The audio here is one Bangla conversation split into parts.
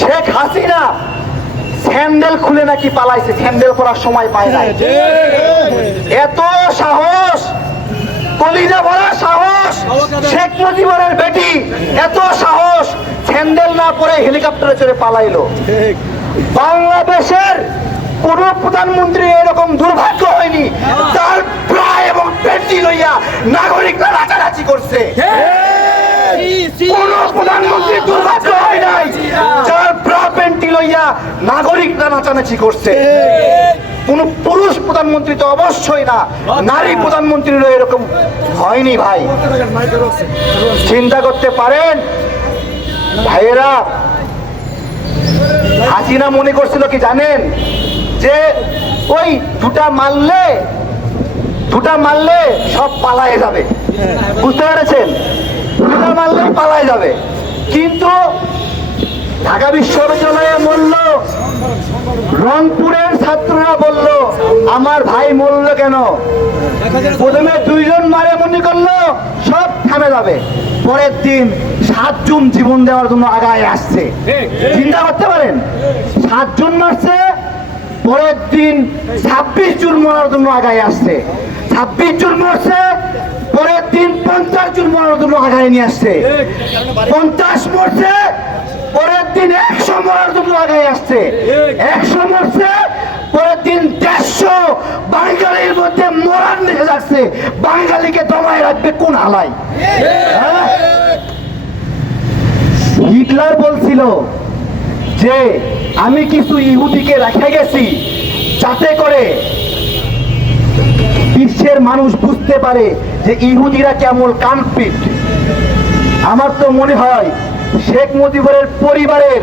শেখ হাসিনা স্যান্ডেল খুলে নাকি পালাইছে স্যান্ডেল পরার সময় পায় নাই। এত সাহস কলিজা ভরা সাহস শেখ মুজিবুরের বেটি এত সাহস স্যান্ডেল না পরে হেলিকপ্টারে চড়ে পালাইলো। বাংলাদেশের কোন প্রধানমন্ত্রী এরকম দুর্ভাগ্য হয়নি তার প্রায় এবং পেটি লইয়া নাগরিকরা নাচানাচি করছে। কোন প্রধানমন্ত্রী দুর্ভাগ্য হয় নাই। যার ব্রা পেন্টি লইয়া নাগরিকরা নাচানাচি করছে। কোন পুরুষ প্রধানমন্ত্রী তো অবশ্যই না। নারী প্রধানমন্ত্রীরও এরকম হয়নি ভাই। চিন্তা করতে পারেন? ভাইয়েরা হাসিনা মনে করছিল কি জানেন? যে ওই দুটা মারলে দুটা মারলে সব পালায়ে যাবে। বুঝতে পেরেছেন? দুটা মারলেই পালায়ে যাবে। কিন্তু ঢাকা বিশ্ববিদ্যালয়ে মূল্য, রংপুরের ছাত্ররা বলল, আমার ভাই মরল কেন? প্রথমে দুইজন মারে মনে করল, সব থামে যাবে। পরের দিন সাতজন জীবন দেওয়ার জন্য আগায় আসছে। চিন্তা করতে পারেন সাতজন মারছে, পরের দিন ছাব্বিশ জন মরার জন্য আগায় আসছে। ছাব্বিশ জন মরছে পরের দিন পঞ্চাশ জন জন্য আগায় নিয়ে আসছে। পঞ্চাশ মরছে, পরের দিন একশো জন্য আগায় আসছে। একশো মরছে, পরের দিন দেড়শো বাঙালির মধ্যে মরার নিয়ে যাচ্ছে। বাঙালিকে দমায় রাখবে কোন হালাই? হ্যাঁ? হিটলার বলছিল যে, আমি কিছু ইহুদিকে রেখে গেছি যাতে করে বিশ্বের মানুষ বুঝতে পারে যে ইহুদিরা কেমন কানপিট আমার তো মনে হয় শেখ মুজিবুরের পরিবারের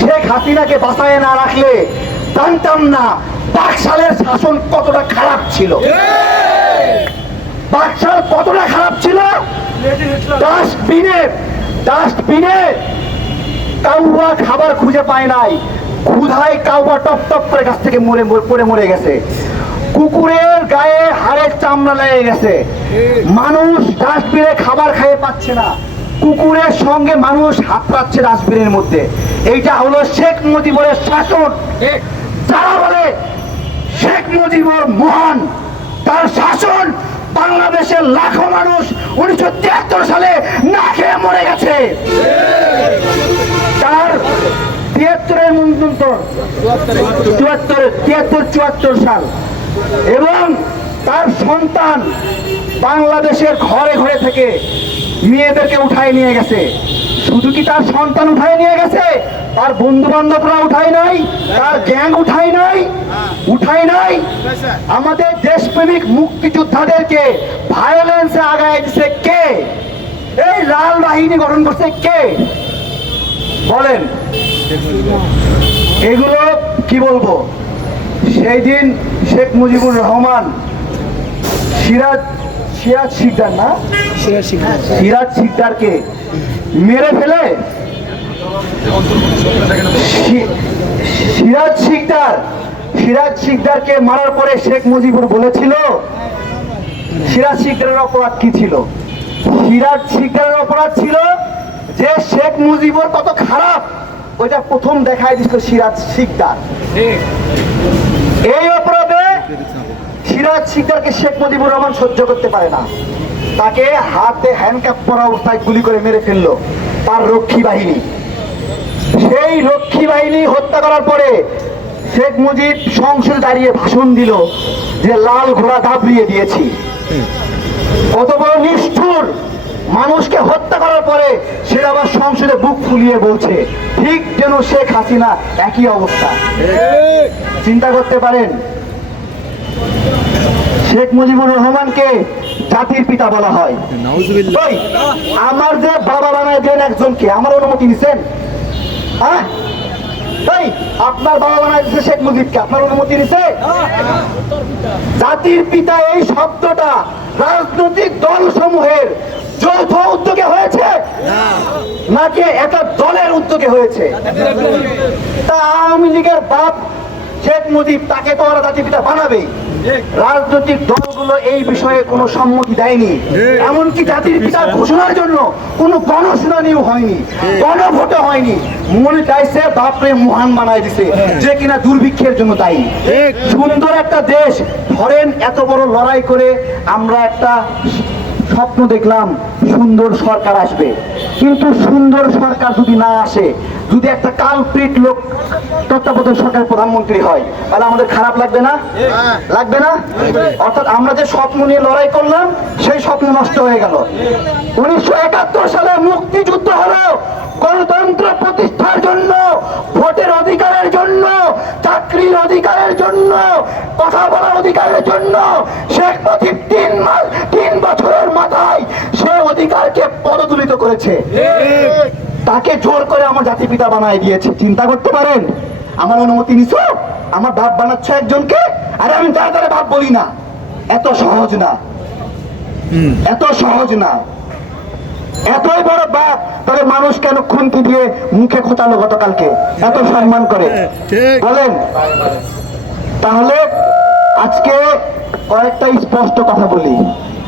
শেখ হাসিনাকে বাঁচায় না রাখলে জানতাম না বাকশালের শাসন কতটা খারাপ ছিল। বাকশাল কতটা খারাপ ছিল? ডাস্টবিনে ডাস্টবিনে কাউয়া খাবার খুঁজে পায় নাই। ক্ষুধায় কাউয়া টপ টপ করে গাছ থেকে মরে- পড়ে মরে গেছে। কুকুরের গায়ে হাড়ের চামড়া লেগে গেছে। মানুষ ডাস্টবিনে খাবার খাইয়ে পাচ্ছে না। কুকুরের সঙ্গে মানুষ হাত পাচ্ছে ডাস্টবিনের মধ্যে। এইটা হলো শেখ মুজিবুরের শাসন। যারা বলে শেখ মুজিবুর মহান তার শাসন বাংলাদেশের লাখো মানুষ উনিশশো তিয়াত্তর সালে না খেয়ে মরে গেছে। তার তিয়াত্তরের মন্ত্র চুয়াত্তর তিয়াত্তর চুয়াত্তর সাল। এবং তার সন্তান বাংলাদেশের ঘরে ঘরে থেকে মেয়েদেরকে উঠায় নিয়ে গেছে। শুধু কি তার সন্তান উঠায় নিয়ে গেছে? তার বন্ধু বান্ধবরা উঠায় নাই? তার গ্যাং উঠায় নাই? উঠায় নাই? আমাদের দেশপ্রেমিক মুক্তিযোদ্ধাদেরকে ভায়োলেন্সে আগায় দিছে কে? এই লাল বাহিনী গঠন করছে কে? বলেন। এগুলো কি বলব? সেই দিন শেখ মুজিবুর রহমান সিরাজ সিরাজ শিকদার না? সিরাজ শিকদারকে মেরে ফেলে? সিরাজ শিকদার সিরাজ শিকদারকে মারার পরে শেখ মুজিবুর বলেছিল সিরাজ শিকদারের অপরাধ কি ছিল? সিরাজ শিকদারের অপরাধ ছিল যে শেখ মুজিবুর কত খারাপ। ওইটা প্রথম দেখায় দিছিল সিরাজ শিকদার। এই অপরাধে সিরাজ শিকদারকে শেখ মুজিবুর রহমান সহ্য করতে পারে না। তাকে হাতে হ্যান্ডকাপ পরা অবস্থায় গুলি করে মেরে ফেলল তার রক্ষী বাহিনী। সেই রক্ষী বাহিনী হত্যা করার পরে শেখ মুজিব সংসদে দাঁড়িয়ে ভাষণ দিল যে লাল ঘোড়া দাবড়িয়ে দিয়েছি। কত বড় নিষ্ঠুর মানুষকে হত্যা করার পরে সে আবার সংসদে বুক ফুলিয়ে বলছে ঠিক যেন শেখ হাসিনা একই অবস্থা। চিন্তা করতে পারেন শেখ মুজিবুর রহমানকে জাতির পিতা বলা হয়। আমার যে বাবা বানায় দেন একজনকে আমার অনুমতি নিছেন? হ্যাঁ? আপনার বাবা বানায় দিচ্ছে শেখ মুজিবকে আপনার অনুমতি নিছে? জাতির পিতা এই শব্দটা রাজনৈতিক দল সমূহের যৌথ উদ্যোগে হয়েছে? নাকি একটা দলের উদ্যোগে হয়েছে? তা আওয়ামী লীগের বাপ শেখ মুজিব তাকে তো ওরা জাতির পিতা বানাবেই। রাজনৈতিক দলগুলো এই বিষয়ে কোনো সম্মতি দেয়নি। এমনকি জাতির পিতা ঘোষণার জন্য কোনো গণশুনানিও হয়নি গণভোটে হয়নি। মনে চাইছে, বাপরে, মহান বানায় দিছে, যে কিনা দুর্ভিক্ষের জন্য দায়ী। সুন্দর একটা দেশ, ধরেন, এত বড় লড়াই করে আমরা একটা স্বপ্ন দেখলাম, সুন্দর সরকার আসবে। কিন্তু সুন্দর সরকার যদি না আসে যদি একটা কালপ্রিট লোক তত্ত্বাবধায়ক সরকার প্রধানমন্ত্রী হয়, তাহলে আমাদের খারাপ লাগবে না? লাগবে না? অর্থাৎ আমরা যে স্বপ্ন নিয়ে লড়াই করলাম, সেই স্বপ্ন নষ্ট হয়ে গেল। উনিশশো একাত্তর সালে মুক্তিযুদ্ধ হলো গণতন্ত্র প্রতিষ্ঠার জন্য, ভোটের অধিকারের জন্য, চাকরির অধিকারের জন্য, কথা বলার অধিকারের জন্য। শেখ মুজিব তিন মাস, তিন বছরের মাথায় সে অধিকারকে পদতুলিত করেছে। তাকে জোর করে আমার জাতিপিতা বানায় দিয়েছে। চিন্তা করতে পারেন? আমার অনুমতি নিছো? আমার বাপ বানাচ্ছ একজনকে? আরে আমি তার তারা বাপ বলি না। এত সহজ না। এত সহজ না। এতই বড় বাপ তাহলে মানুষ কেন খুনতি দিয়ে মুখে খোঁচালো গতকালকে? এত সম্মান করে। বলেন। তাহলে আজকে কয়েকটা স্পষ্ট কথা বলি।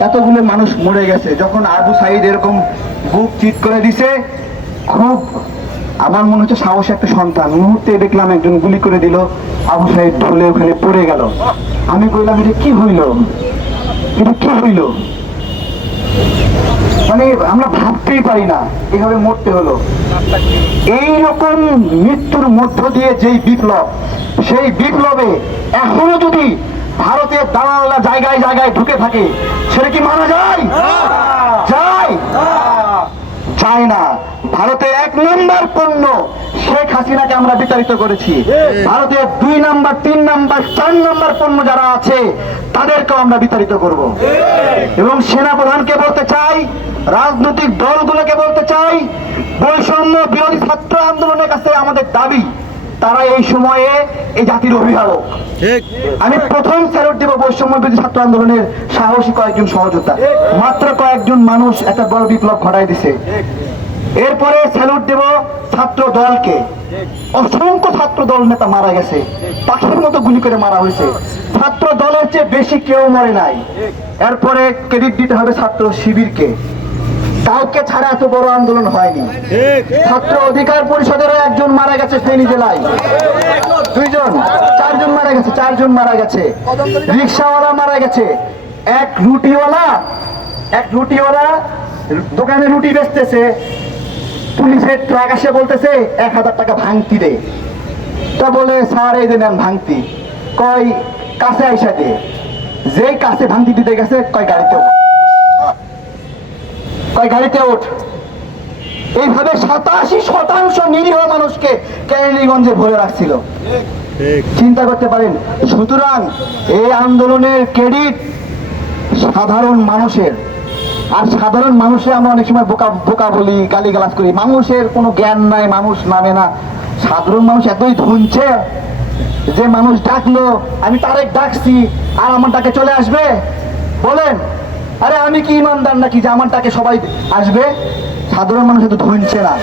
এতগুলো মানুষ মরে গেছে। যখন আবু সাইদ এরকম বুক চিত করে দিছে খুব আমার মনে হচ্ছে সাহসী একটা সন্তান। মুহূর্তে দেখলাম একজন গুলি করে দিল আবু সাইদ ঢলে ওখানে পড়ে গেল। আমি কইলাম এটা কি হইল? এটা কি হইল? মানে আমরা ভাবতেই পারি না এভাবে মরতে হলো। এই রকম মৃত্যুর মধ্য দিয়ে যেই বিপ্লব সেই বিপ্লবে এখনও যদি ভারতের দালালরা জায়গায় জায়গায় ঢুকে থাকে সেটা কি মারা যায়? যায়। যায় না। ভারতের এক নম্বর পণ্য শেখ হাসিনাকে আমরা বিতাড়িত করেছি। ভারতের দুই নাম্বার তিন নাম্বার চার নাম্বার পণ্য যারা আছে তাদেরকেও আমরা বিতাড়িত করব। এবং সেনাপ্রধানকে বলতে চাই রাজনৈতিক দলগুলোকে বলতে চাই বৈষম্য বিরোধী ছাত্র আন্দোলনের কাছে আমাদের দাবি। তারা এই সময়ে এই জাতির অভিভাবক। আমি প্রথম স্যালুট দেব বৈষম্য বিরোধী ছাত্র আন্দোলনের সাহসী কয়েকজন সহযোদ্ধা। মাত্র কয়েকজন মানুষ একটা বড় বিপ্লব ঘটাই দিছে। এরপরে স্যালুট দেব ছাত্র দলকে। অসংখ্য ছাত্র দল নেতা মারা গেছে। পাখির মতো গুলি করে মারা হয়েছে। ছাত্র দলের চেয়ে বেশি কেউ মরে নাই। এরপরে ক্রেডিট দিতে হবে ছাত্র শিবিরকে। কাউকে ছাড়া এত বড় আন্দোলন হয়নি। ছাত্র অধিকার পরিষদেরও একজন মারা গেছে ফেনী জেলায়। দুইজন চারজন মারা গেছে চারজন মারা গেছে। রিক্সাওয়ালা মারা গেছে। এক রুটিওয়ালা এক রুটিওয়ালা দোকানে রুটি বেচতেছে। পুলিশের ট্রাক আসে বলতেছে এক হাজার টাকা ভাঙতি দে। তা বলে স্যার এই যে নেন ভাঙতি। কয় কাছে আইসা দে। যেই কাছে ভাঙতি দিতে গেছে কয় গাড়িতে। কয় গাড়িতে ওঠ? এইভাবে সাতাশি শতাংশ নিরীহ মানুষকে কেরানীগঞ্জে ভরে রাখছিল। চিন্তা করতে পারেন, সুতরাং এই আন্দোলনের ক্রেডিট সাধারণ মানুষের। আর সাধারণ মানুষে আমরা অনেক সময় বোকা বোকা বলি গালি করি। মানুষের কোনো জ্ঞান নাই, মানুষ নামে না। সাধারণ মানুষ এতই ধুনছে যে মানুষ ডাকলো, আমি তারেক ডাকছি, আর আমার ডাকে চলে আসবে? বলেন আরে আমি কি ইমানদার নাকি যে আমার ডাকে সবাই আসবে? সাধারণ মানুষ এত ধুনছে না।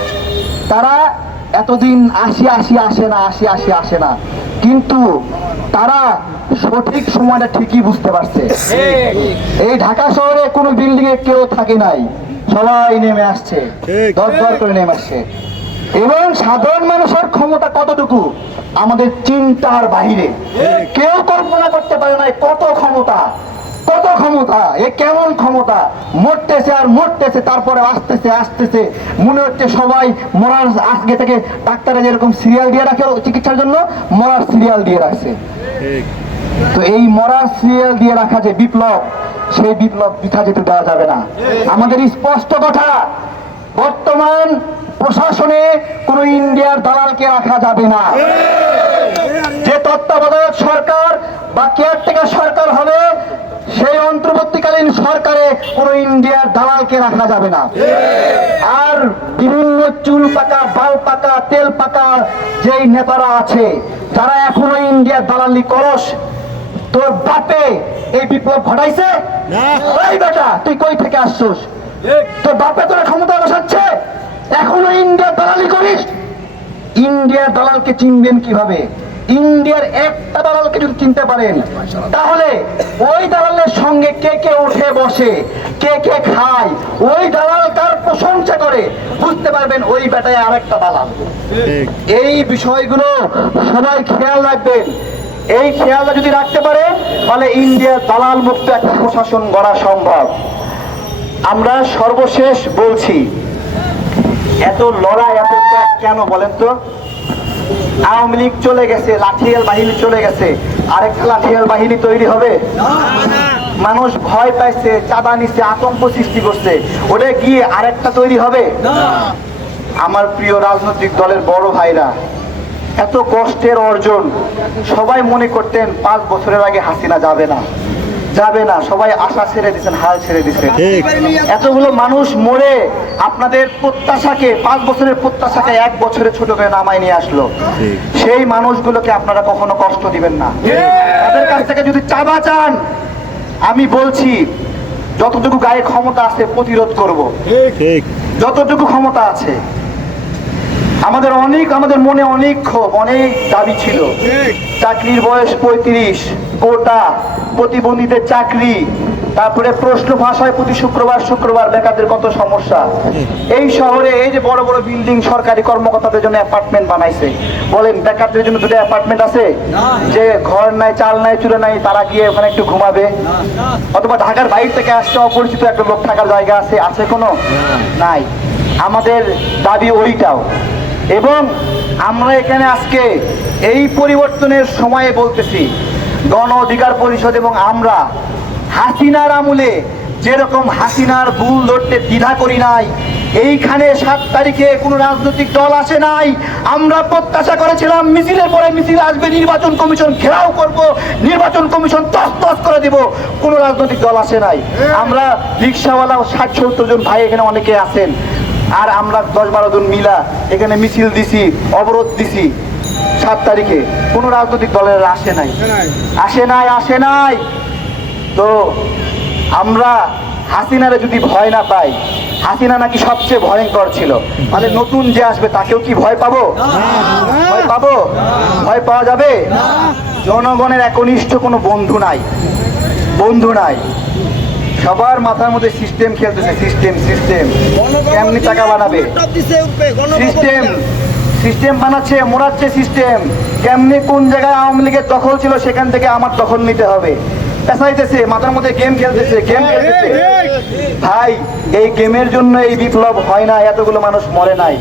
তারা এতদিন আসি আসি, আসে না, আসি আসি, আসে না। কিন্তু তারা সঠিক সময়টা ঠিকই বুঝতে পারছে। এই ঢাকা শহরে কোনো বিল্ডিং এ কেউ থাকে নাই। সবাই নেমে আসছে। ঠিক। দর দর করে নেমে আসছে। এবং সাধারণ মানুষের ক্ষমতা কতটুকু? আমাদের চিন্তার বাহিরে। কেউ কল্পনা করতে পারে না কত ক্ষমতা। কত ক্ষমতা? এ কেমন ক্ষমতা? মরতেছে আর মরতেছে তারপরে আসতেছে আসতেছে। মনে হচ্ছে সবাই মরার আজকে থেকে ডাক্তারে যেরকম সিরিয়াল দিয়ে রাখে চিকিৎসার জন্য মরার সিরিয়াল দিয়ে রাখছে। তো এই মরার সিরিয়াল দিয়ে রাখা যে বিপ্লব সেই বিপ্লব বৃথা যেতে দেওয়া যাবে না। আমাদের স্পষ্ট কথা বর্তমান প্রশাসনে কোন ইন্ডিয়ার দালালকে রাখা যাবে না। যে তত্ত্বাবধায়ক সরকার বা কেয়ারটেকার সরকার হবে সেই অন্তর্বর্তীকালীন সরকারে কোন ইন্ডিয়ার দালালকে রাখা যাবে না। আর বিভিন্ন চুল পাকা বাল পাকা তেল পাকা যেই নেতারা আছে যারা এখনও ইন্ডিয়ার দালালি করস তোর বাপে এই বিপ্লব ঘটাইছে। এই বেটা তুই কই থেকে আসছস? তোর বাপে তোরা ক্ষমতা বসাচ্ছে? এখনও ইন্ডিয়ার দালালি করিস? ইন্ডিয়ার দালালকে চিনবেন কীভাবে? ইন্ডিয়ার একটা দালালকে যদি চিনতে পারেন তাহলে ওই দালালের সঙ্গে কে কে উঠে বসে কে কে খায় ওই দালাল কার প্রশংসা করে বুঝতে পারবেন ওই বেটায় আরেকটা দালাল। এই বিষয়গুলো সবাই খেয়াল রাখবেন। এই খেয়ালটা যদি রাখতে পারে তাহলে ইন্ডিয়ার দালাল মুক্ত একটা প্রশাসন গড়া সম্ভব। আমরা সর্বশেষ বলছি এত লড়াই এত ত্যাগ কেন বলেন তো? আওয়ামী লীগ চলে গেছে, লাঠিয়াল বাহিনী চলে গেছে। আরেকটা লাঠিয়াল বাহিনী তৈরি হবে। মানুষ ভয় পাইছে, চাঁদা নিচ্ছে আতঙ্ক সৃষ্টি করছে। ওটা গিয়ে আরেকটা তৈরি হবে। আমার প্রিয় রাজনৈতিক দলের বড় ভাইরা, এত কষ্টের অর্জন সবাই মনে করতেন পাঁচ বছরের আগে হাসিনা যাবে না। যাবে না। সবাই আশা ছেড়ে দিচ্ছেন হাল ছেড়ে দিচ্ছেন এতগুলো মানুষ মরে আপনাদের প্রত্যাশাকে পাঁচ বছরের প্রত্যাশাকে এক বছরে ছোট করে নামায় নিয়ে আসলো। সেই মানুষগুলোকে আপনারা কখনো কষ্ট দিবেন না। তাদের কাছ থেকে যদি চাঁদা চান আমি বলছি যতটুকু গায়ে ক্ষমতা আছে প্রতিরোধ করব। যতটুকু ক্ষমতা আছে। আমাদের অনেক আমাদের মনে অনেক ক্ষোভ অনেক দাবি ছিল। চাকরির বয়স পঁয়ত্রিশ। কোটা প্রতিবন্ধীদের চাকরি তারপরে প্রশ্ন ভাষায় প্রতি শুক্রবার শুক্রবার বেকারদের কত সমস্যা। এই শহরে এই যে বড় বড় বিল্ডিং সরকারি কর্মকর্তাদের জন্য অ্যাপার্টমেন্ট বানাইছে বলেন বেকারদের জন্য দুটো অ্যাপার্টমেন্ট আছে? যে ঘর নাই চাল নাই চুলে নাই তারা গিয়ে ওখানে একটু ঘুমাবে। অথবা ঢাকার বাইরে থেকে আসতে অপরিচিত একটা লোক থাকার জায়গা আছে আছে কোনো? নাই। আমাদের দাবি ওইটাও। এবং আমরা এখানে আজকে এই পরিবর্তনের সময়ে বলতেছি গণ অধিকার পরিষদ এবং আমরা হাসিনার আমলে যেরকম হাসিনার ভুল ধরতে দ্বিধা করি নাই, এইখানে সাত তারিখে কোনো রাজনৈতিক দল আসে নাই, আমরা প্রত্যাশা করেছিলাম মিছিলের পরে মিছিল আসবে, নির্বাচন কমিশন ঘেরাও করব, নির্বাচন কমিশন তস করে দিব, কোনো রাজনৈতিক দল আসে নাই। আমরা রিক্সাওয়ালা ষাট সত্তর জন ভাই এখানে অনেকে আছেন, আর আমরা দশ বারো জন মিলা এখানে মিছিল দিছি, অবরোধ দিছি। সাত তারিখে। কোনো রাজনৈতিক দলের আসে নাই। আসে নাই আসে নাই। তো আমরা হাসিনারে যদি ভয় না পাই হাসিনা নাকি সবচেয়ে ভয়ঙ্কর ছিল। মানে নতুন যে আসবে তাকেও কি ভয় পাবো? ভয় পাবো? ভয় পাওয়া যাবে? জনগণের একনিষ্ঠ কোনো বন্ধু নাই। বন্ধু নাই। সবার মাথার মধ্যে সিস্টেম খেলতেছে সিস্টেম সিস্টেম কেমনি টাকা বানাবে? সিস্টেম সিস্টেম বানাচ্ছে মোড়াচ্ছে সিস্টেম। কেমনি কোন জায়গায় আওয়ামী লীগের দখল ছিল সেখান থেকে আমার দখল নিতে হবে। পেঁচাইতেছে মাথার মধ্যে গেম খেলতেছে গেম খেলতেছে। ভাই এই গেমের জন্য এই বিপ্লব হয় না এতগুলো মানুষ মরে নাই।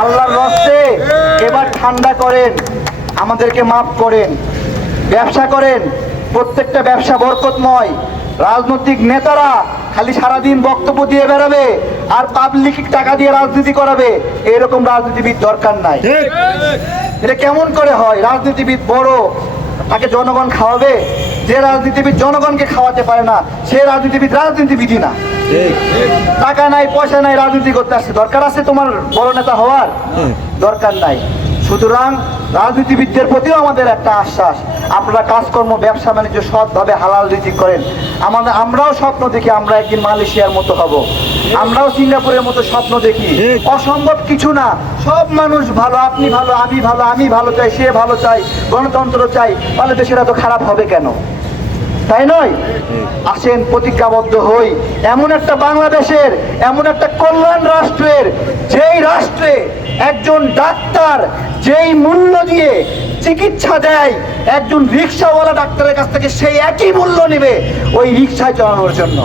আল্লাহর রস্তে এবার ঠান্ডা করেন আমাদেরকে মাফ করেন ব্যবসা করেন। প্রত্যেকটা ব্যবসা বরকতময়। রাজনৈতিক নেতারা খালি সারাদিন বক্তব্য দিয়ে বেড়াবে আর পাবলিক টাকা দিয়ে রাজনীতি করাবে এরকম রাজনীতিবিদ দরকার নাই। এটা কেমন করে হয়? রাজনীতিবিদ বড় তাকে জনগণ খাওয়াবে? যে রাজনীতিবিদ জনগণকে খাওয়াতে পারে না সে রাজনীতিবিদ রাজনীতিবিদই না। টাকা নাই পয়সা নাই রাজনীতি করতে আসছে। দরকার আছে তোমার বড় নেতা হওয়ার? দরকার নাই। সুতরাং রাজনীতিবিদদের প্রতিও আমাদের একটা আশ্বাস। আপনারা কাজকর্ম, ব্যবসা, বাণিজ্য সৎভাবে হালাল রীতি করেন। আমাদের আমরাও স্বপ্ন দেখি আমরা একদিন মালয়েশিয়ার মতো হব। আমরাও সিঙ্গাপুরের মতো স্বপ্ন দেখি। অসম্ভব কিছু না। সব মানুষ ভালো, আপনি ভালো, আমি ভালো আমি ভালো চাই, সে ভালো চাই, গণতন্ত্র চাই, তাহলে দেশের এত খারাপ হবে কেন? তাই নয়? আসেন, প্রতিজ্ঞাবদ্ধ হই। এমন একটা বাংলাদেশের, এমন একটা কল্যাণ রাষ্ট্রের, যেই রাষ্ট্রে একজন ডাক্তার যেই মূল্য দিয়ে চিকিৎসা দেয়, একজন রিক্সাওয়ালা ডাক্তারের কাছ থেকে সেই একই মূল্য নেবে ওই রিক্সায় চালানোর জন্য।